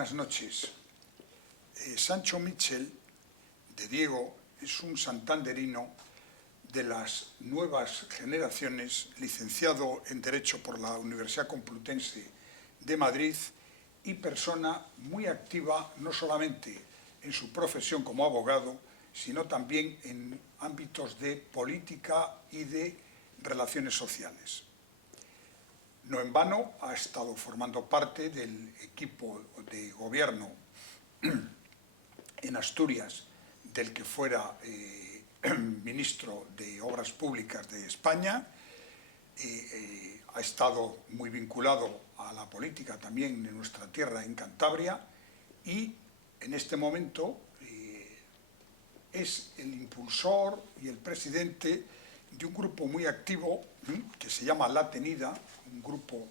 buenas noches. Sancho Michel, de Diego, es un santanderino de las nuevas generaciones, licenciado en Derecho por la Universidad Complutense de Madrid y persona muy activa no solamente en su profesión como abogado, sino también en ámbitos de política y de relaciones sociales. No en vano ha estado formando parte del equipo de gobierno en Asturias del que fuera ministro de Obras Públicas de España. Ha estado muy vinculado a la política también en nuestra tierra, en Cantabria, y en este momento es el impulsor y el presidente de un grupo muy activo que se llama La Tenida, un grupo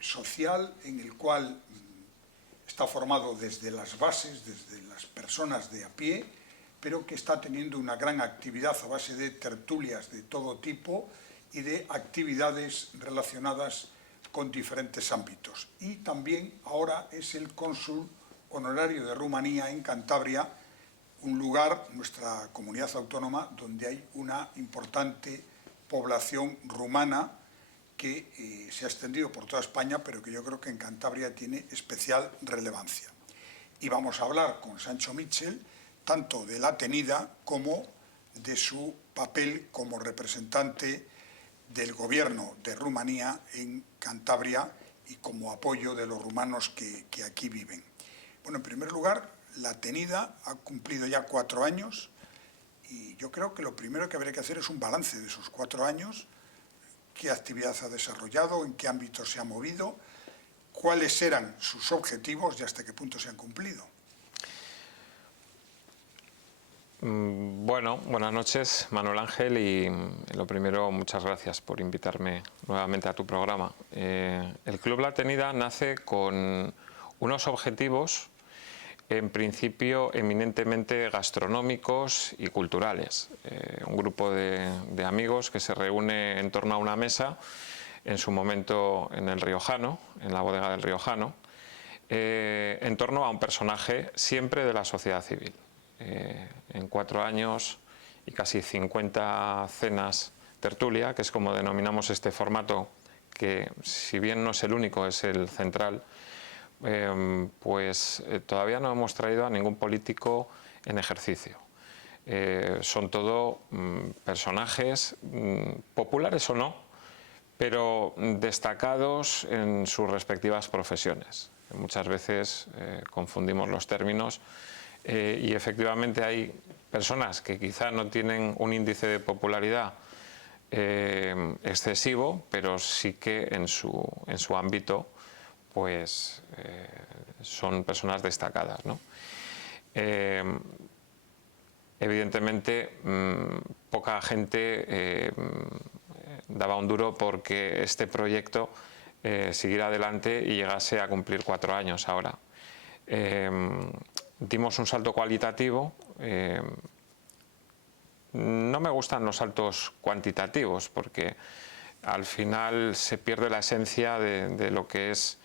social en el cual está formado desde las bases, desde las personas de a pie, pero que está teniendo una gran actividad a base de tertulias de todo tipo y de actividades relacionadas con diferentes ámbitos. Y también ahora es el cónsul honorario de Rumanía en Cantabria, un lugar, nuestra comunidad autónoma, donde hay una importante población rumana que se ha extendido por toda España, pero que yo creo que en Cantabria tiene especial relevancia. Y vamos a hablar con Sancho Michel tanto de La Tenida como de su papel como representante del gobierno de Rumanía en Cantabria y como apoyo de los rumanos que aquí viven. Bueno, en primer lugar, La Tenida ha cumplido ya 4 años y yo creo que lo primero que habría que hacer es un balance de esos 4 años, qué actividad ha desarrollado, en qué ámbito se ha movido, cuáles eran sus objetivos y hasta qué punto se han cumplido. Bueno, buenas noches, Manuel Ángel, y lo primero, muchas gracias por invitarme nuevamente a tu programa. El Club La Tenida nace con unos objetivos, en principio eminentemente gastronómicos y culturales. Un grupo de amigos que se reúne en torno a una mesa, en su momento en el Riojano, en la bodega del Riojano, en torno a un personaje siempre de la sociedad civil. En 4 años y casi 50 cenas tertulia, que es como denominamos este formato, que si bien no es el único, es el central, todavía no hemos traído a ningún político en ejercicio. Son todo personajes, populares o no, pero destacados en sus respectivas profesiones. Muchas veces confundimos los términos y efectivamente hay personas que quizá no tienen un índice de popularidad excesivo, pero sí que en su ámbito pues son personas destacadas, ¿no? Evidentemente poca gente daba un duro porque este proyecto siguiera adelante y llegase a cumplir 4 años ahora. Dimos un salto cualitativo. No me gustan los saltos cuantitativos porque al final se pierde la esencia de lo que es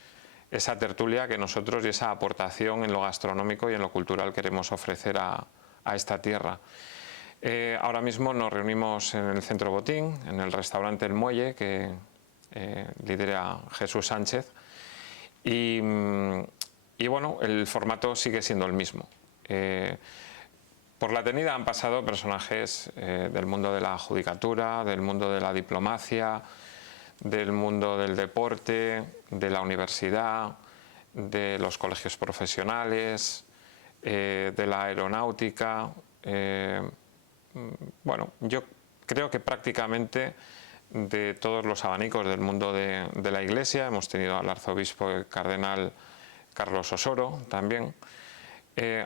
esa tertulia que nosotros y esa aportación en lo gastronómico y en lo cultural queremos ofrecer a esta tierra. Ahora mismo nos reunimos en el Centro Botín, en el restaurante El Muelle, que lidera Jesús Sánchez, y bueno, el formato sigue siendo el mismo. Por La Tenida han pasado personajes del mundo de la judicatura, del mundo de la diplomacia, del mundo del deporte, de la universidad, de los colegios profesionales, de la aeronáutica. Bueno, yo creo que prácticamente de todos los abanicos del mundo de la Iglesia. Hemos tenido al arzobispo cardenal Carlos Osoro también.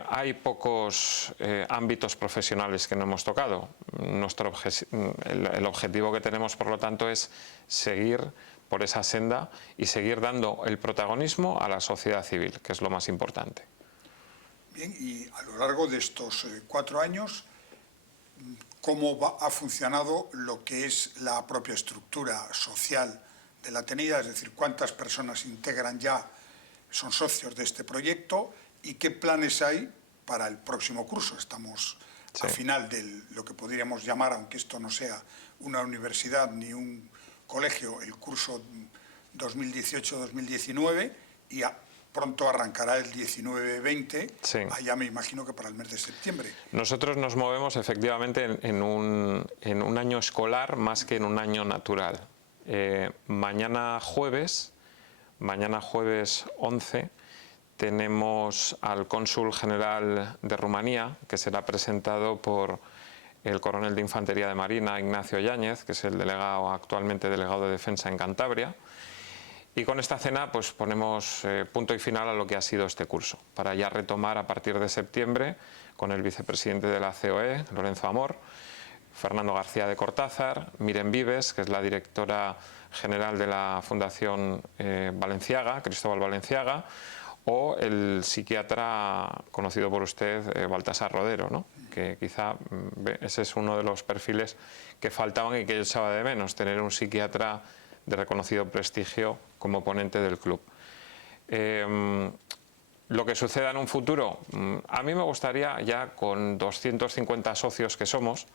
Hay pocos ámbitos profesionales que no hemos tocado. El objetivo que tenemos, por lo tanto, es seguir por esa senda y seguir dando el protagonismo a la sociedad civil, que es lo más importante. Bien, y a lo largo de estos 4 años, ¿cómo ha funcionado lo que es la propia estructura social de La Tenida? Es decir, ¿cuántas personas integran ya son socios de este proyecto y qué planes hay para el próximo curso. Estamos al final de lo que podríamos llamar, aunque esto no sea una universidad ni un colegio, el curso 2018-2019 y pronto arrancará el 19-20, allá me imagino que para el mes de septiembre. Nosotros nos movemos efectivamente en un año escolar más que en un año natural. Mañana jueves 11, tenemos al cónsul general de Rumanía, que será presentado por el coronel de Infantería de Marina, Ignacio Yáñez, que es el delegado, actualmente delegado de Defensa en Cantabria. Y con esta cena pues ponemos punto y final a lo que ha sido este curso, para ya retomar a partir de septiembre con el vicepresidente de la COE, Lorenzo Amor, Fernando García de Cortázar, Miren Vives, que es la directora general de la Fundación Balenciaga, Cristóbal Balenciaga, o el psiquiatra conocido por usted, Baltasar Rodero, ¿no? Que quizá ese es uno de los perfiles que faltaban y que yo echaba de menos, tener un psiquiatra de reconocido prestigio como ponente del club. Lo que suceda en un futuro, a mí me gustaría, ya con 250 socios que somos,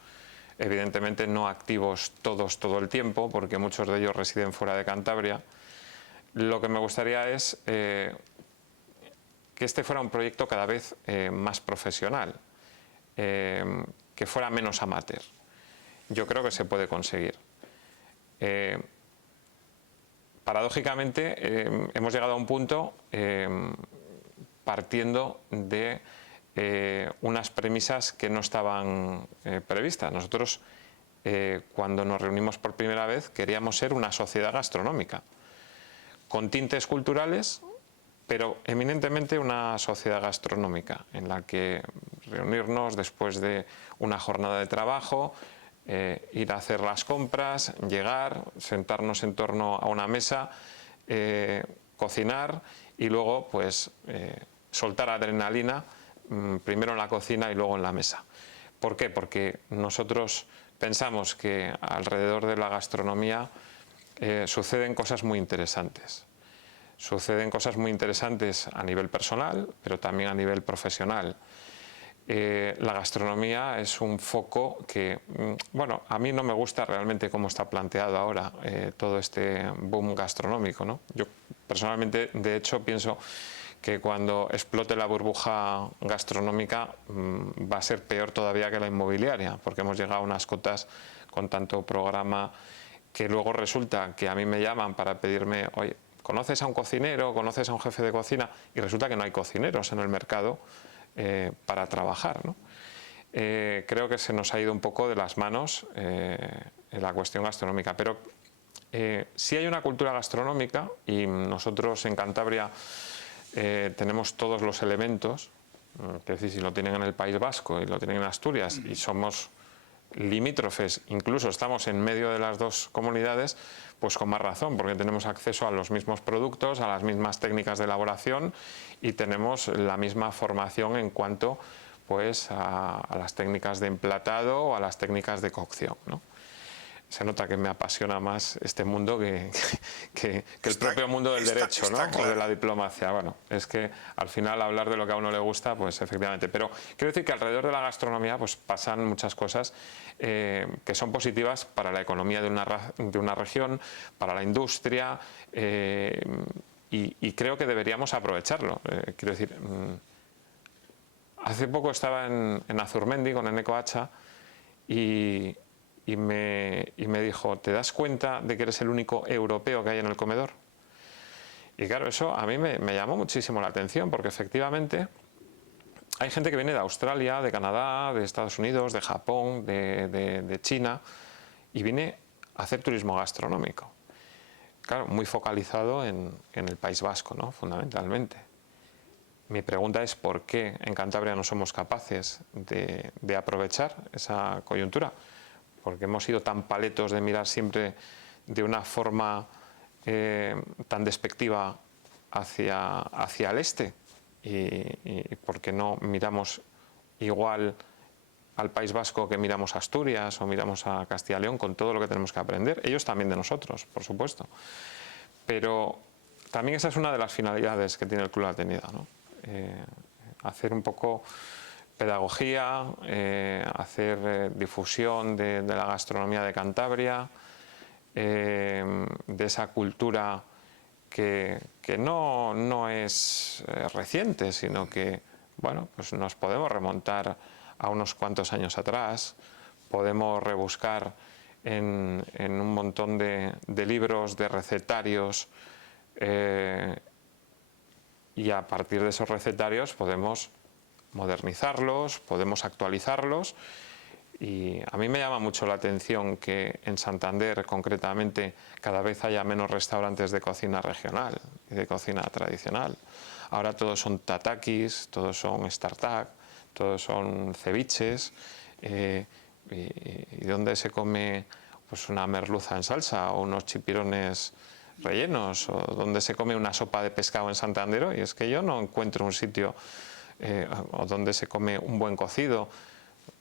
evidentemente no activos todos todo el tiempo, porque muchos de ellos residen fuera de Cantabria, lo que me gustaría es que este fuera un proyecto cada vez más profesional, que fuera menos amateur. Yo creo que se puede conseguir. Paradójicamente, hemos llegado a un punto partiendo de unas premisas que no estaban previstas. Nosotros, cuando nos reunimos por primera vez, queríamos ser una sociedad gastronómica, con tintes culturales, pero eminentemente una sociedad gastronómica, en la que reunirnos después de una jornada de trabajo, ir a hacer las compras, llegar, sentarnos en torno a una mesa, cocinar y luego pues soltar adrenalina, primero en la cocina y luego en la mesa. ¿Por qué? Porque nosotros pensamos que alrededor de la gastronomía suceden cosas muy interesantes. Suceden cosas muy interesantes a nivel personal, pero también a nivel profesional. La gastronomía es un foco que, bueno, a mí no me gusta realmente cómo está planteado ahora todo este boom gastronómico, ¿no? Yo personalmente, de hecho, pienso que cuando explote la burbuja gastronómica va a ser peor todavía que la inmobiliaria, porque hemos llegado a unas cotas con tanto programa que luego resulta que a mí me llaman para pedirme, oye, ¿conoces a un cocinero? ¿Conoces a un jefe de cocina? Y resulta que no hay cocineros en el mercado para trabajar, ¿no? Creo que se nos ha ido un poco de las manos en la cuestión gastronómica, pero sí hay una cultura gastronómica y nosotros en Cantabria tenemos todos los elementos, es decir, si lo tienen en el País Vasco y lo tienen en Asturias y somos limítrofes, incluso estamos en medio de las dos comunidades, pues con más razón, porque tenemos acceso a los mismos productos, a las mismas técnicas de elaboración y tenemos la misma formación en cuanto pues a las técnicas de emplatado o a las técnicas de cocción, ¿no? Se nota que me apasiona más este mundo que el propio mundo del derecho, ¿no? Claro. O de la diplomacia. Bueno, es que al final hablar de lo que a uno le gusta, pues efectivamente. Pero quiero decir que alrededor de la gastronomía pues pasan muchas cosas que son positivas para la economía de una región, para la industria, y creo que deberíamos aprovecharlo. Quiero decir, hace poco estaba en Azurmendi con Eneko Hacha y me dijo, ¿te das cuenta de que eres el único europeo que hay en el comedor? Y claro, eso a mí me llamó muchísimo la atención, porque efectivamente hay gente que viene de Australia, de Canadá, de Estados Unidos, de Japón, de China, y viene a hacer turismo gastronómico. Claro, muy focalizado en el País Vasco, ¿no? Fundamentalmente. Mi pregunta es ¿por qué en Cantabria no somos capaces de aprovechar esa coyuntura? Porque hemos sido tan paletos de mirar siempre de una forma tan despectiva hacia el este, y por qué no miramos igual al País Vasco que miramos a Asturias o miramos a Castilla y León, con todo lo que tenemos que aprender, ellos también de nosotros, por supuesto. Pero también esa es una de las finalidades que tiene el Club La Tenida, ¿no? Hacer un poco pedagogía, hacer difusión de la gastronomía de Cantabria, de esa cultura que no es reciente, sino que, bueno, pues nos podemos remontar a unos cuantos años atrás, podemos rebuscar en un montón de libros, de recetarios, y a partir de esos recetarios podemos modernizarlos, podemos actualizarlos. Y a mí me llama mucho la atención que en Santander, concretamente, cada vez haya menos restaurantes de cocina regional y de cocina tradicional. Ahora todos son tatakis, todos son startup, todos son ceviches. ¿Y dónde se come pues una merluza en salsa o unos chipirones rellenos? ¿O dónde se come una sopa de pescado en Santander? Y es que yo no encuentro un sitio o donde se come un buen cocido,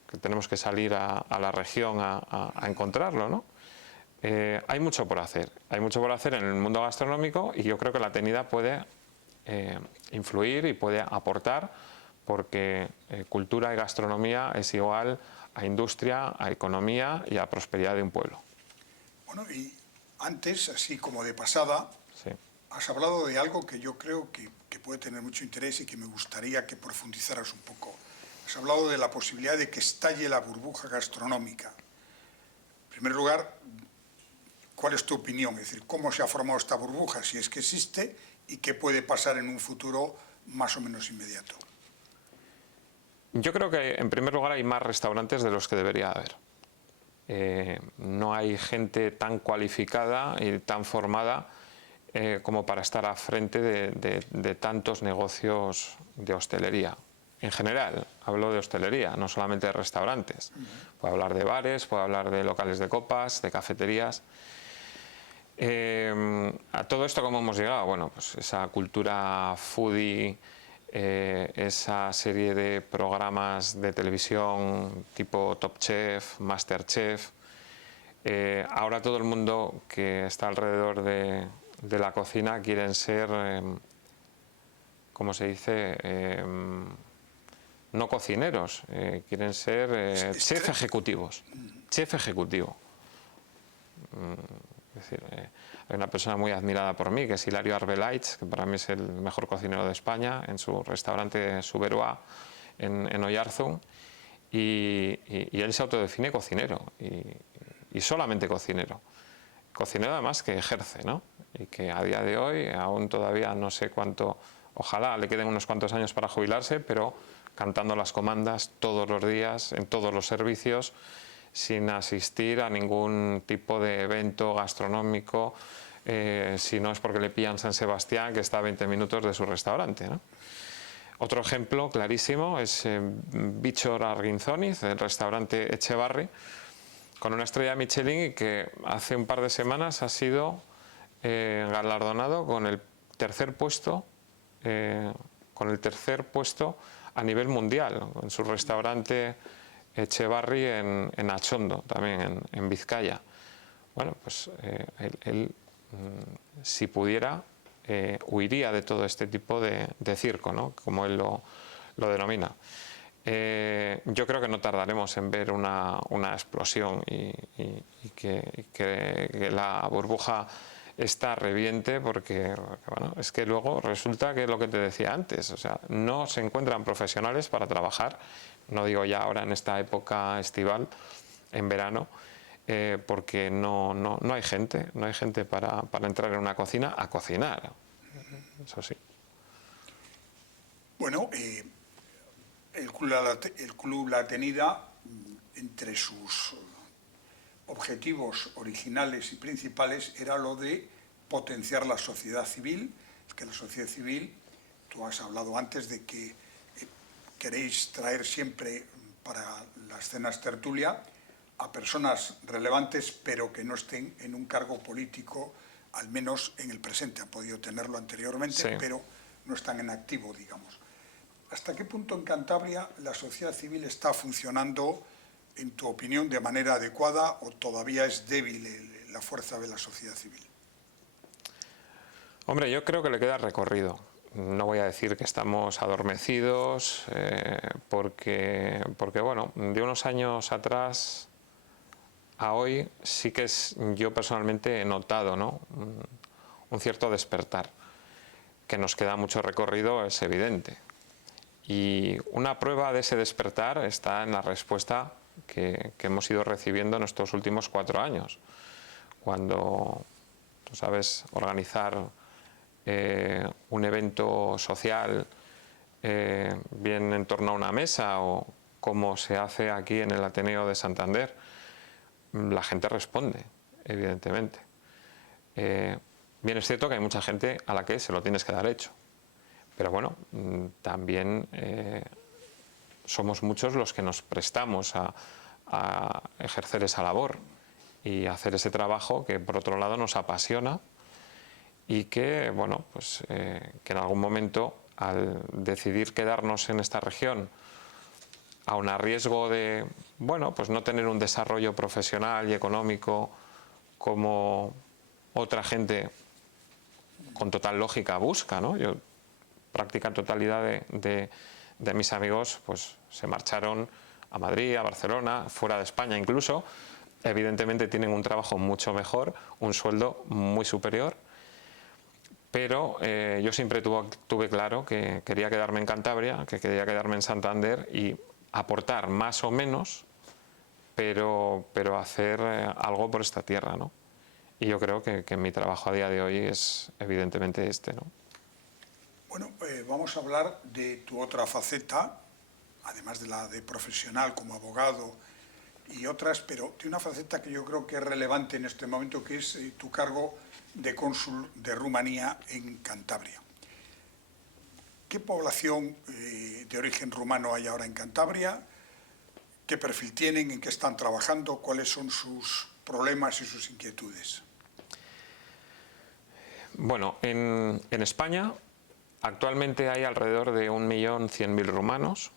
que tenemos que salir a la región a encontrarlo, ¿no? Hay mucho por hacer en el mundo gastronómico, y yo creo que La Tenida puede influir y puede aportar, porque cultura y gastronomía es igual a industria, a economía y a prosperidad de un pueblo. Bueno, y antes, así como de pasada, Sí. has hablado de algo que yo creo que puede tener mucho interés y que me gustaría que profundizaras un poco. Has hablado de la posibilidad de que estalle la burbuja gastronómica. En primer lugar, ¿cuál es tu opinión? Es decir, ¿cómo se ha formado esta burbuja, si es que existe, y qué puede pasar en un futuro más o menos inmediato? Yo creo que, en primer lugar, hay más restaurantes de los que debería haber. No hay gente tan cualificada y tan formada como para estar a frente de tantos negocios de hostelería. En general, hablo de hostelería, no solamente de restaurantes. Puedo hablar de bares, puedo hablar de locales de copas, de cafeterías. A todo esto, ¿cómo hemos llegado? Bueno, pues esa cultura foodie, esa serie de programas de televisión tipo Top Chef, Master Chef. Ahora todo el mundo que está alrededor de la cocina quieren ser, ¿cómo se dice? No cocineros, quieren ser chef ejecutivos. Chef ejecutivo. Es decir, hay una persona muy admirada por mí, que es Hilario Arbelaitz, que para mí es el mejor cocinero de España, en su restaurante Suberoa en Oyarzún, y él se autodefine cocinero, y solamente cocinero. Cocinero además que ejerce, ¿no? Y que a día de hoy, aún todavía no sé cuánto, ojalá le queden unos cuantos años para jubilarse, pero cantando las comandas todos los días, en todos los servicios, sin asistir a ningún tipo de evento gastronómico, si no es porque le pillan San Sebastián, que está a 20 minutos de su restaurante, ¿no? Otro ejemplo clarísimo es Bichor Arginzoniz, el restaurante Echevarri, con una estrella Michelin, y que hace un par de semanas ha sido galardonado con el tercer puesto a nivel mundial, en su restaurante Echevarri en Achondo, también en Vizcaya. Bueno, pues él si pudiera, huiría de todo este tipo de circo, ¿no? Como él lo denomina. Yo creo que no tardaremos en ver una explosión y que la burbuja esta reviente, porque bueno, es que luego resulta que es lo que te decía antes, o sea, no se encuentran profesionales para trabajar, no digo ya ahora en esta época estival, en verano, porque no hay gente, para entrar en una cocina a cocinar, eso sí. Bueno, el Club La Tenida, entre sus objetivos originales y principales, era lo de potenciar la sociedad civil, que la sociedad civil, tú has hablado antes de que queréis traer siempre para las cenas tertulia a personas relevantes, pero que no estén en un cargo político, al menos en el presente. Han podido tenerlo anteriormente, sí, pero no están en activo, digamos. ¿Hasta qué punto en Cantabria la sociedad civil está funcionando, en tu opinión, de manera adecuada, o todavía es débil la fuerza de la sociedad civil? Hombre, yo creo que le queda recorrido. No voy a decir que estamos adormecidos, porque bueno, de unos años atrás a hoy sí que yo personalmente he notado, ¿no?, un cierto despertar. Que nos queda mucho recorrido es evidente. Y una prueba de ese despertar está en la respuesta que hemos ido recibiendo en estos últimos 4 años. Cuando, tú sabes, organizar un evento social, bien en torno a una mesa o como se hace aquí en el Ateneo de Santander, la gente responde, evidentemente. Bien es cierto que hay mucha gente a la que se lo tienes que dar hecho, pero bueno, también somos muchos los que nos prestamos a ejercer esa labor y hacer ese trabajo que por otro lado nos apasiona y que, bueno, pues que en algún momento, al decidir quedarnos en esta región, aun a riesgo de, bueno, pues no tener un desarrollo profesional y económico como otra gente con total lógica busca, ¿no? Yo, práctica totalidad de mis amigos pues se marcharon a Madrid, a Barcelona, fuera de España incluso. Evidentemente tienen un trabajo mucho mejor, un sueldo muy superior, pero yo siempre tuve claro que quería quedarme en Cantabria, que quería quedarme en Santander y aportar más o menos, pero hacer algo por esta tierra, ¿no? Y yo creo que mi trabajo a día de hoy es evidentemente este, ¿no? Bueno, vamos a hablar de tu otra faceta, además de la de profesional como abogado y otras, pero de una faceta que yo creo que es relevante en este momento, que es tu cargo de cónsul de Rumanía en Cantabria. ¿Qué población de origen rumano hay ahora en Cantabria? ¿Qué perfil tienen? ¿En qué están trabajando? ¿Cuáles son sus problemas y sus inquietudes? Bueno, en España actualmente hay alrededor de 1.100.000 rumanos.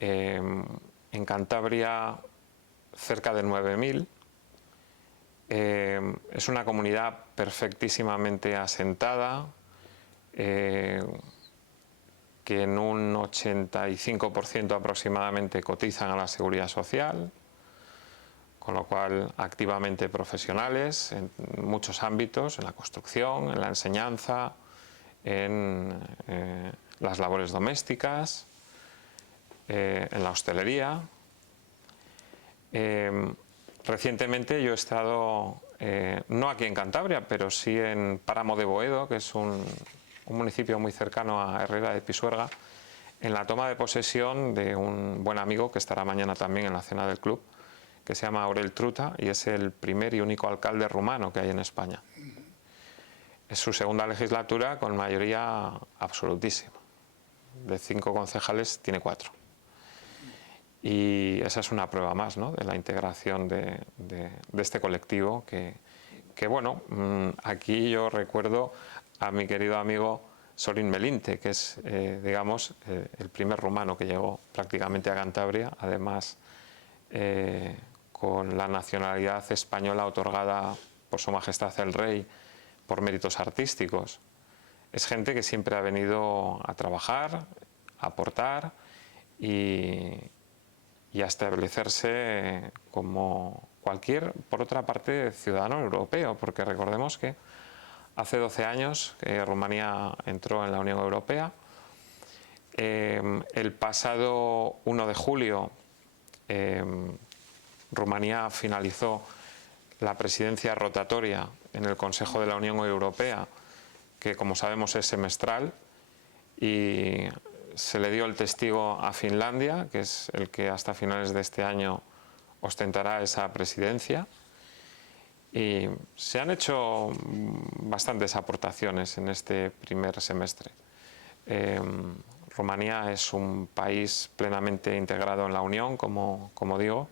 En Cantabria cerca de 9.000. Es una comunidad perfectísimamente asentada, que en un 85% aproximadamente cotizan a la Seguridad Social, con lo cual activamente profesionales en muchos ámbitos, en la construcción, en la enseñanza, en las labores domésticas, en la hostelería. Recientemente yo he estado, no aquí en Cantabria, pero sí en Páramo de Boedo, que es un municipio muy cercano a Herrera de Pisuerga, en la toma de posesión de un buen amigo que estará mañana también en la cena del club, que se llama Aurel Truta y es el primer y único alcalde rumano que hay en España. Es su segunda legislatura con mayoría absolutísima. De 5 concejales tiene 4. Y esa es una prueba más, ¿no?, de la integración de este colectivo que bueno, aquí yo recuerdo a mi querido amigo Sorin Melinte, que es, digamos, el primer rumano que llegó prácticamente a Cantabria, además con la nacionalidad española otorgada por Su Majestad el Rey por méritos artísticos. Es gente que siempre ha venido a trabajar, a aportar y a establecerse como cualquier, por otra parte, ciudadano europeo, porque recordemos que hace 12 años que Rumanía entró en la Unión Europea. El pasado 1 de julio Rumanía finalizó la presidencia rotatoria en el Consejo de la Unión Europea, que como sabemos es semestral, y se le dio el testigo a Finlandia, que es el que hasta finales de este año ostentará esa presidencia. Y se han hecho bastantes aportaciones en este primer semestre. Rumanía es un país plenamente integrado en la Unión, como digo.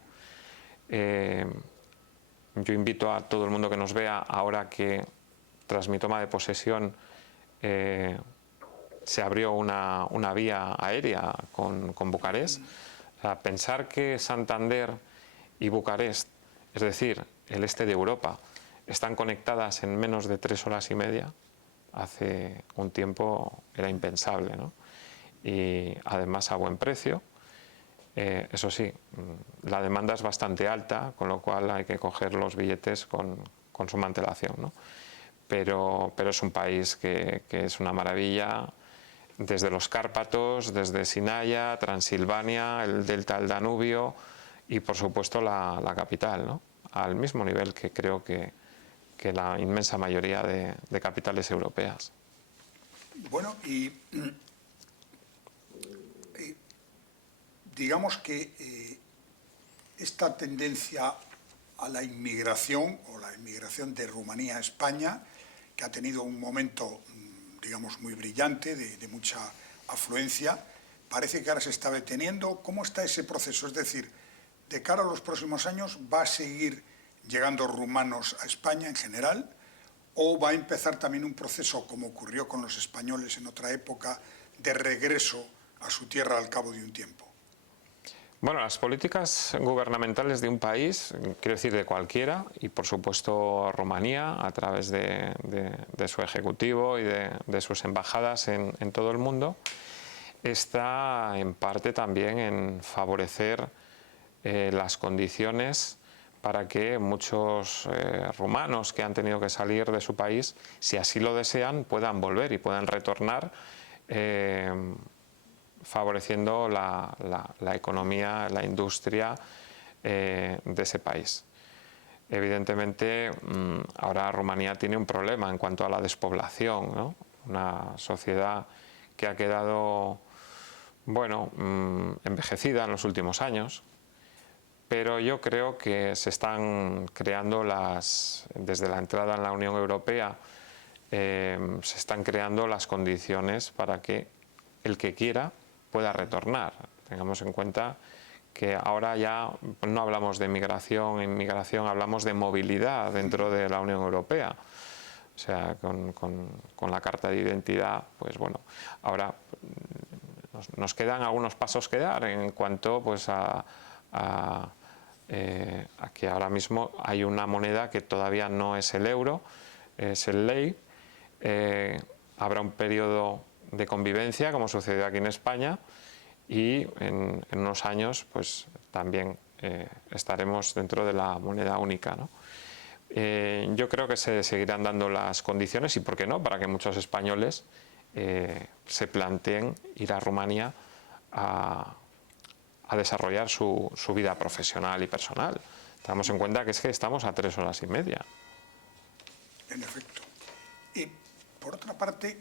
Yo invito a todo el mundo que nos vea, ahora que tras mi toma de posesión se abrió una vía aérea con Bucarest. O sea, pensar que Santander y Bucarest, es decir, el este de Europa, están conectadas en menos de 3 horas y media, hace un tiempo era impensable, ¿no? Y además a buen precio. Eso sí, la demanda es bastante alta, con lo cual hay que coger los billetes con suma antelación, ¿no? Pero es un país que es una maravilla, desde los Cárpatos, desde Sinaia, Transilvania, el delta del Danubio y por supuesto la capital, ¿no? Al mismo nivel que creo que la inmensa mayoría de capitales europeas. Bueno, y digamos que esta tendencia a la inmigración, o la inmigración de Rumanía a España, que ha tenido un momento, digamos, muy brillante, de mucha afluencia, parece que ahora se está deteniendo. ¿Cómo está ese proceso? Es decir, de cara a los próximos años, ¿va a seguir llegando rumanos a España en general? ¿O va a empezar también un proceso, como ocurrió con los españoles en otra época, de regreso a su tierra al cabo de un tiempo? Bueno, las políticas gubernamentales de un país, quiero decir de cualquiera, y por supuesto Rumanía, a través de su ejecutivo y de sus embajadas en todo el mundo, está en parte también en favorecer las condiciones para que muchos rumanos que han tenido que salir de su país, si así lo desean, puedan volver y puedan retornar, favoreciendo la economía, la industria de ese país. Evidentemente, ahora Rumanía tiene un problema en cuanto a la despoblación, ¿no? Una sociedad que ha quedado, bueno, envejecida en los últimos años, pero yo creo que se están creando desde la entrada en la Unión Europea, se están creando las condiciones para que el que quiera pueda retornar. Tengamos en cuenta que ahora ya no hablamos de inmigración, hablamos de movilidad dentro de la Unión Europea. O sea, con la carta de identidad, pues bueno, ahora nos quedan algunos pasos que dar en cuanto pues a que ahora mismo hay una moneda que todavía no es el euro, es el lei. Habrá un periodo de convivencia, como sucedió aquí en España, y en unos años pues también estaremos dentro de la moneda única, ¿no? Yo creo que se seguirán dando las condiciones, y por qué no, para que muchos españoles se planteen ir a Rumanía a desarrollar su vida profesional y personal. Tengamos en cuenta que es que estamos a 3 horas y media. En efecto. Y por otra parte,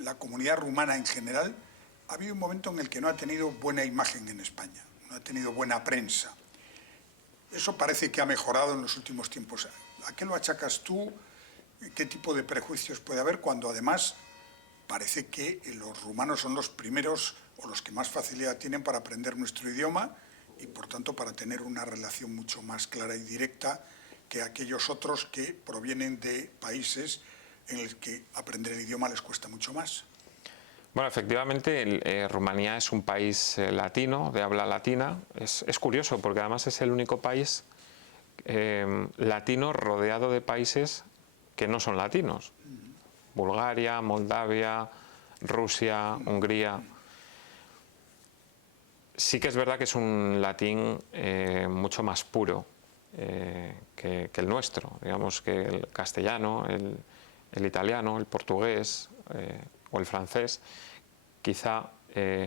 la comunidad rumana en general ha habido un momento en el que no ha tenido buena imagen en España, no ha tenido buena prensa. Eso parece que ha mejorado en los últimos tiempos. ¿A qué lo achacas tú? ¿Qué tipo de prejuicios puede haber cuando además parece que los rumanos son los primeros o los que más facilidad tienen para aprender nuestro idioma y por tanto para tener una relación mucho más clara y directa que aquellos otros que provienen de países en los que aprender el idioma les cuesta mucho más? Bueno, efectivamente, Rumanía es un país latino, de habla latina. Es curioso porque además es el único país latino rodeado de países que no son latinos. Bulgaria, Moldavia, Rusia, Hungría. Sí que es verdad que es un latín mucho más puro que el nuestro, digamos que el castellano, el italiano, el portugués o el francés, quizá,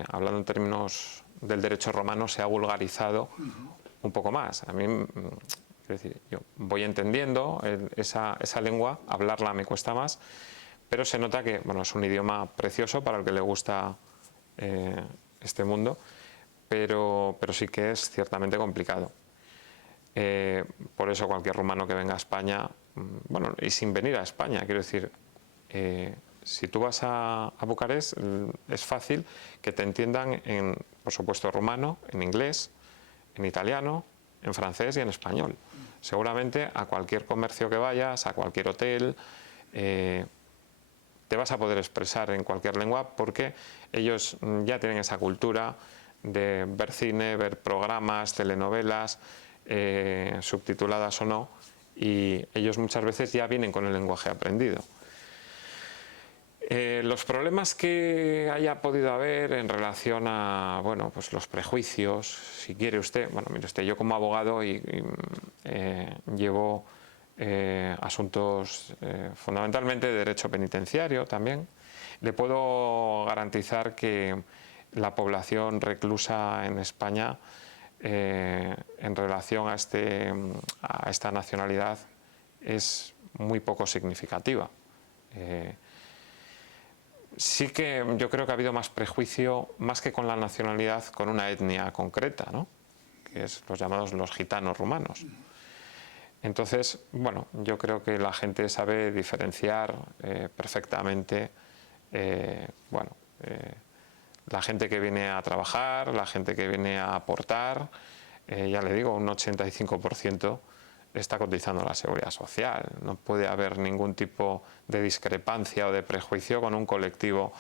hablando en términos del derecho romano, se ha vulgarizado un poco más. A mí, quiero decir, yo voy entendiendo esa lengua, hablarla me cuesta más, pero se nota que bueno, es un idioma precioso para el que le gusta este mundo, pero sí que es ciertamente complicado. Por eso cualquier rumano que venga a España, bueno, y sin venir a España, quiero decir, si tú vas a Bucarest, es fácil que te entiendan en, por supuesto, rumano, en inglés, en italiano, en francés y en español. Seguramente a cualquier comercio que vayas, a cualquier hotel, te vas a poder expresar en cualquier lengua porque ellos ya tienen esa cultura de ver cine, ver programas, telenovelas, subtituladas o no, y ellos muchas veces ya vienen con el lenguaje aprendido. Los problemas que haya podido haber en relación a, bueno, pues los prejuicios, si quiere usted, bueno, mire usted, yo como abogado llevo asuntos fundamentalmente de derecho penitenciario también. Le puedo garantizar que la población reclusa en España en relación a esta nacionalidad es muy poco significativa. Sí que yo creo que ha habido más prejuicio, más que con la nacionalidad, con una etnia concreta, ¿no? Que es los llamados los gitanos rumanos. Entonces, bueno, yo creo que la gente sabe diferenciar perfectamente, la gente que viene a trabajar, la gente que viene a aportar, ya le digo, un 85% está cotizando la seguridad social. No puede haber ningún tipo de discrepancia o de prejuicio con un colectivo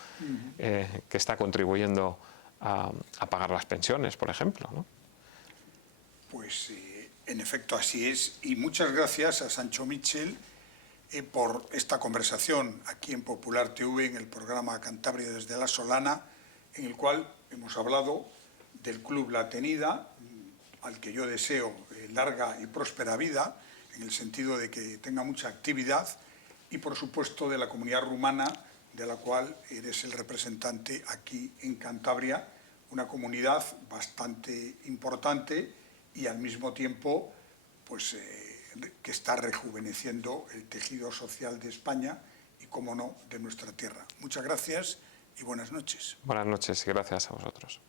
que está contribuyendo a pagar las pensiones, por ejemplo, ¿no? Pues en efecto así es, y muchas gracias a Sancho Mitchell por esta conversación aquí en Popular TV, en el programa Cantabria desde la Solana, en el cual hemos hablado del Club La Tenida, al que yo deseo larga y próspera vida, en el sentido de que tenga mucha actividad, y por supuesto de la comunidad rumana, de la cual eres el representante aquí en Cantabria, una comunidad bastante importante y al mismo tiempo pues, que está rejuveneciendo el tejido social de España y, como no, de nuestra tierra. Muchas gracias y buenas noches. Buenas noches y gracias a vosotros.